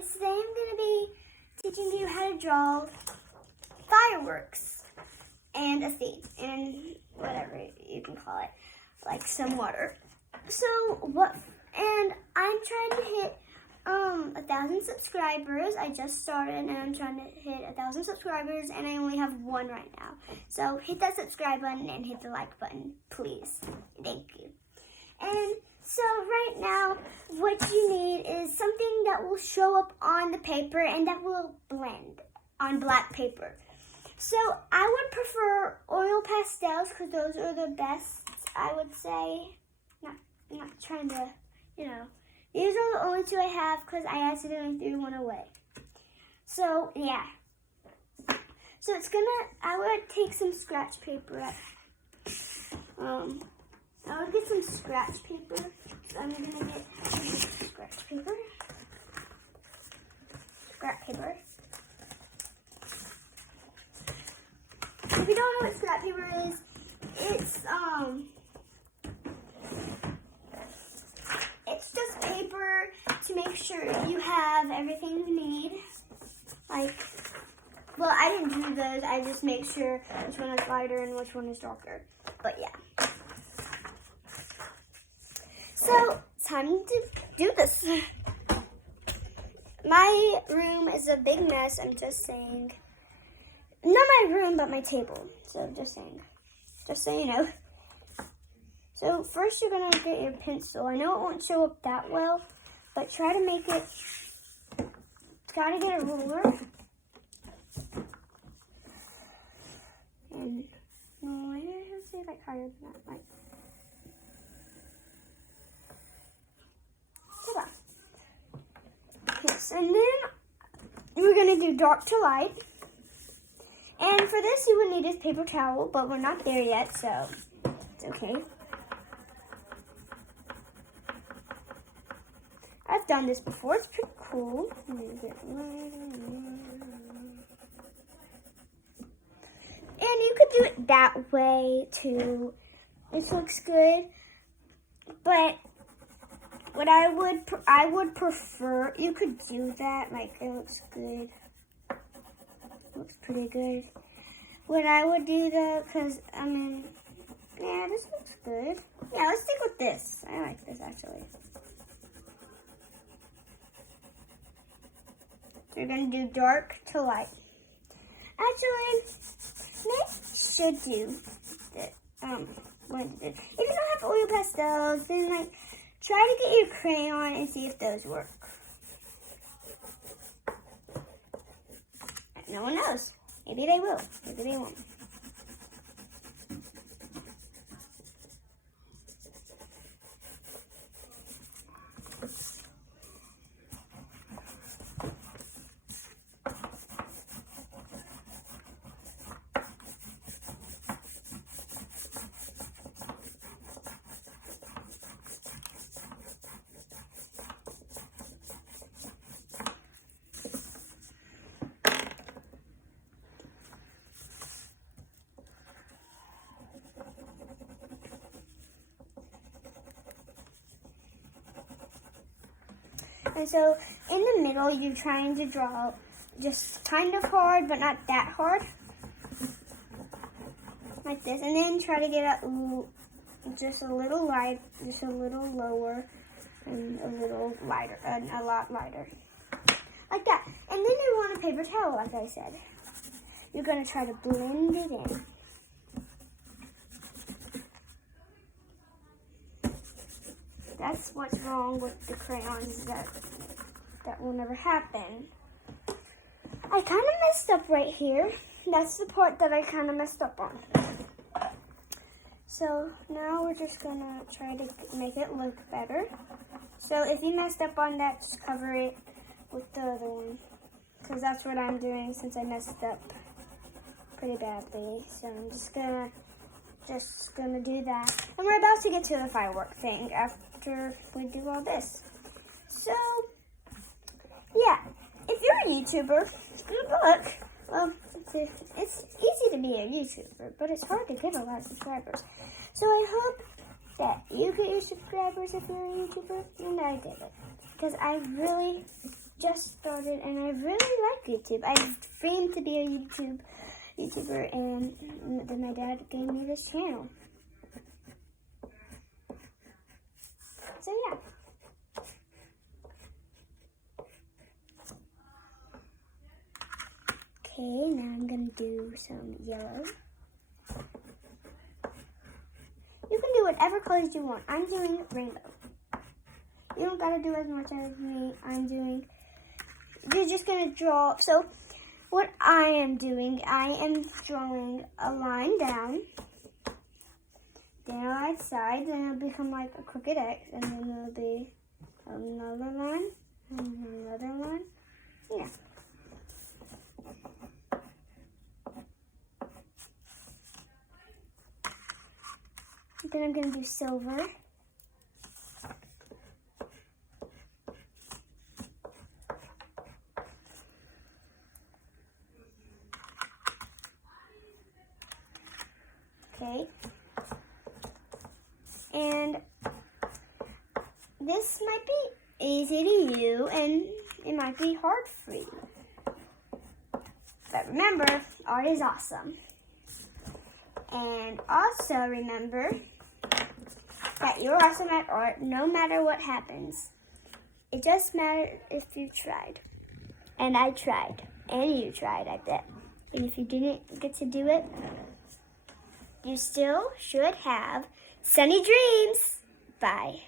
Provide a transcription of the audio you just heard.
guys, today I'm going to be teaching you how to draw fireworks and a theme and whatever you can call it, like some water. And I'm trying to hit 1,000 subscribers. I just started and I'm trying to hit 1,000 subscribers and I only have one right now. So hit that subscribe button and hit the like button, please. Thank you. And so right now, what you need is something that will show up on the paper and that will blend on black paper. So I would prefer oil pastels because those are the best, I would say. Not trying to, These are the only two I have because I accidentally threw one away. So, yeah. So I would take some scratch paper. I would get some scratch paper. So I'm going to get some scratch paper. Scrap paper. If you don't know what scrap paper is, it's just paper to make sure you have everything you need. Well, I didn't do those. I just make sure which one is lighter and which one is darker. But yeah. So, time to do this. My room is a big mess, I'm just saying. Not my room, but my table. So, just saying. Just so you know. So, first you're going to get your pencil. I know it won't show up that well, but try to make it. Try to get a ruler. And, no, I have to say like higher than that. Like. Yes, and then we're going to do dark to light. And for this, you would need a paper towel, but we're not there yet, so it's okay. I've done this before. It's pretty cool. And you could do it that way, too. This looks good, but what I would prefer, you could do that, like it looks good. Looks pretty good. What I would do though, because yeah, this looks good. Yeah, let's stick with this. I like this actually. We're going to do dark to light. Actually, maybe should do that. If you don't have oil pastels, then try to get your crayon and see if those work. No one knows. Maybe they will. Maybe they won't. And so in the middle, you're trying to draw just kind of hard, but not that hard. Like this. And then try to get just a little light, just a little lower, and a little lighter, and a lot lighter. Like that. And then you want a paper towel, like I said. You're going to try to blend it in. That's what's wrong with the crayons, that will never happen. I kind of messed up right here. That's the part that I kind of messed up on. So now we're just going to try to make it look better. So if you messed up on that, just cover it with the other one. Because that's what I'm doing since I messed up pretty badly. So I'm just gonna do that. And we're about to get to the firework thing after we do all this. So, yeah, if you're a YouTuber, good luck. Well, it's easy to be a YouTuber, but it's hard to get a lot of subscribers. So I hope that you get your subscribers if you're a YouTuber, and I did it. Because I really just started and I really like YouTube. I dreamed to be a YouTuber, and then my dad gave me this channel. So yeah. Okay, now I'm gonna do some yellow. You can do whatever colors you want. I'm doing rainbow. You don't gotta do as much as me. You're just gonna draw. So what I am doing, I am drawing a line down, then a right side, then it'll become like a crooked X, and then there'll be another line, and another line. Yeah. Then I'm gonna do silver. Okay. And this might be easy to you, and it might be hard for you. But remember, art is awesome. And also remember that you're awesome at art no matter what happens. It just matters if you tried. And I tried. And you tried, I bet. And if you didn't get to do it, you still should have sunny dreams. Bye.